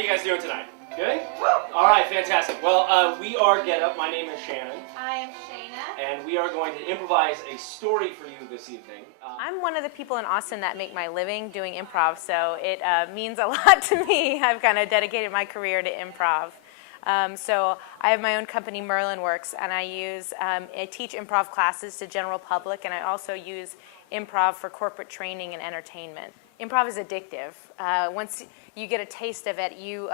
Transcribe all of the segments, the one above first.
you guys doing tonight? Good? All right, fantastic. Well, we are Get Up. My name is Shannon. I am Shayna. And we are going to improvise a story for you this evening. I'm one of the people in Austin that make my living doing improv, so it means a lot to me. I've kind of dedicated my career to improv. So I have my own company, Merlin Works, and I teach improv classes to general public, and I also use improv for corporate training and entertainment. Improv is addictive. Once you get a taste of it, you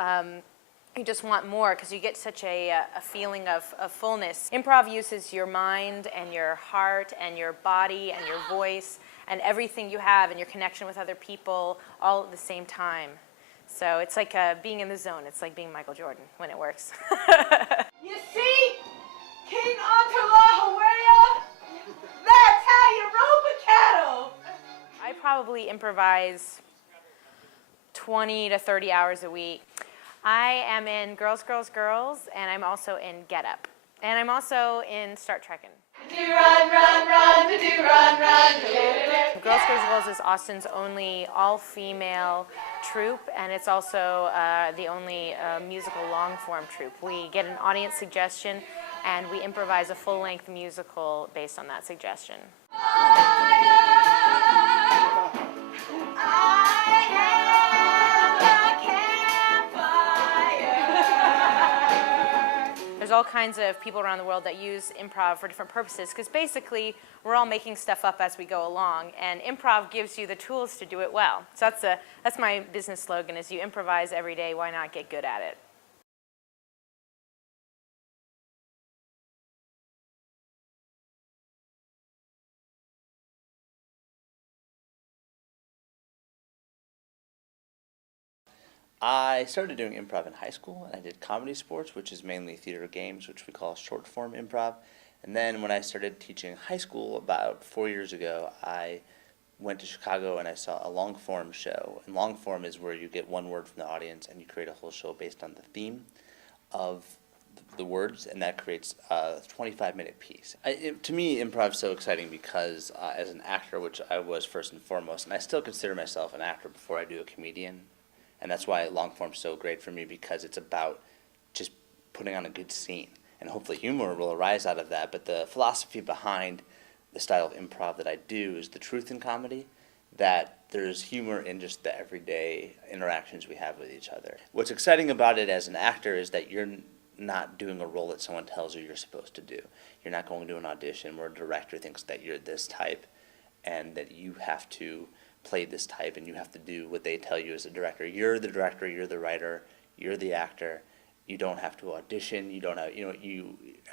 just want more because you get such a feeling of fullness. Improv uses your mind and your heart and your body and your voice and everything you have and your connection with other people all at the same time. So it's like being in the zone. It's like being Michael Jordan when it works. You see, King Antalahuaya, that's how you rope a cattle. I probably improvise 20 to 30 hours a week. I am in Girls, Girls, Girls, and I'm also in Get Up. And I'm also in Start Trekking. Do run, run, run, do run, run, do. Girls, Girls, Girls is Austin's only all-female troupe, and it's also the only musical long-form troupe. We get an audience suggestion, and we improvise a full-length musical based on that suggestion. There's all kinds of people around the world that use improv for different purposes because basically we're all making stuff up as we go along, and improv gives you the tools to do it well. So that's my business slogan: is you improvise every day, why not get good at it? I started doing improv in high school, and I did comedy sports, which is mainly theater games, which we call short form improv. And then when I started teaching high school about 4 years ago, I went to Chicago and I saw a long form show. And long form is where you get one word from the audience and you create a whole show based on the theme of the words, and that creates a 25-minute piece. To me, improv is so exciting because as an actor, which I was first and foremost, and I still consider myself an actor before I do a comedian. And that's why long form's so great for me, because it's about just putting on a good scene. And hopefully humor will arise out of that. But the philosophy behind the style of improv that I do is the truth in comedy, that there's humor in just the everyday interactions we have with each other. What's exciting about it as an actor is that you're not doing a role that someone tells you you're supposed to do. You're not going to an audition where a director thinks that you're this type and that you have to play this type and you have to do what they tell you as a director. You're the director, you're the writer, you're the actor. You don't have to audition. You don't have,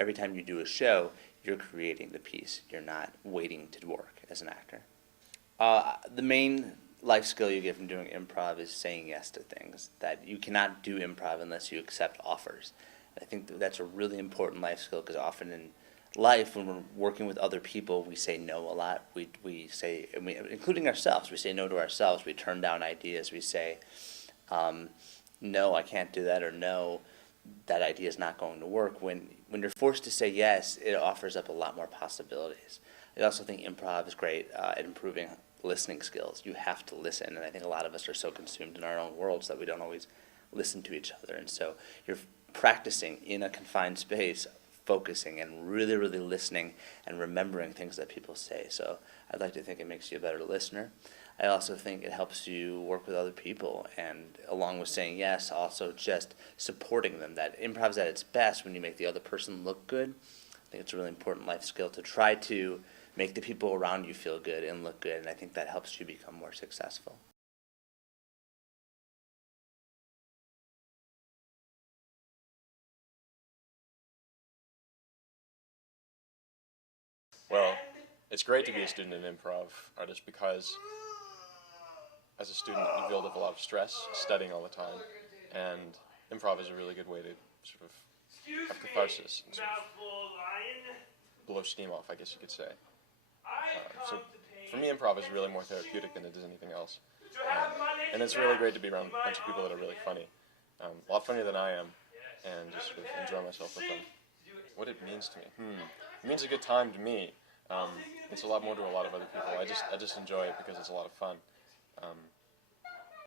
every time you do a show, you're creating the piece. You're not waiting to work as an actor. The main life skill you get from doing improv is saying yes to things. That you cannot do improv unless you accept offers. I think that's a really important life skill, because often in life, when we're working with other people, we say no a lot. We say, including ourselves, we say no to ourselves. We turn down ideas. We say, no, I can't do that, or no, that idea is not going to work. When you're forced to say yes, it offers up a lot more possibilities. I also think improv is great at improving listening skills. You have to listen, and I think a lot of us are so consumed in our own worlds that we don't always listen to each other. And so you're practicing in a confined space, focusing and really, really listening and remembering things that people say. So I'd like to think it makes you a better listener. I also think it helps you work with other people, and along with saying yes, also just supporting them. That improv's at its best when you make the other person look good. I think it's a really important life skill to try to make the people around you feel good and look good, and I think that helps you become more successful. Well, it's great to be a student in improv, just because as a student you build up a lot of stress studying all the time, and improv is a really good way to sort of have catharsis and sort of blow steam off, I guess you could say. So for me, improv is really more therapeutic than it is anything else. And it's really great to be around a bunch of people that are really funny, a lot funnier than I am, and just sort of enjoy myself with them. What it means to me? It means a good time to me. It's a lot more to a lot of other people. I just enjoy it because it's a lot of fun.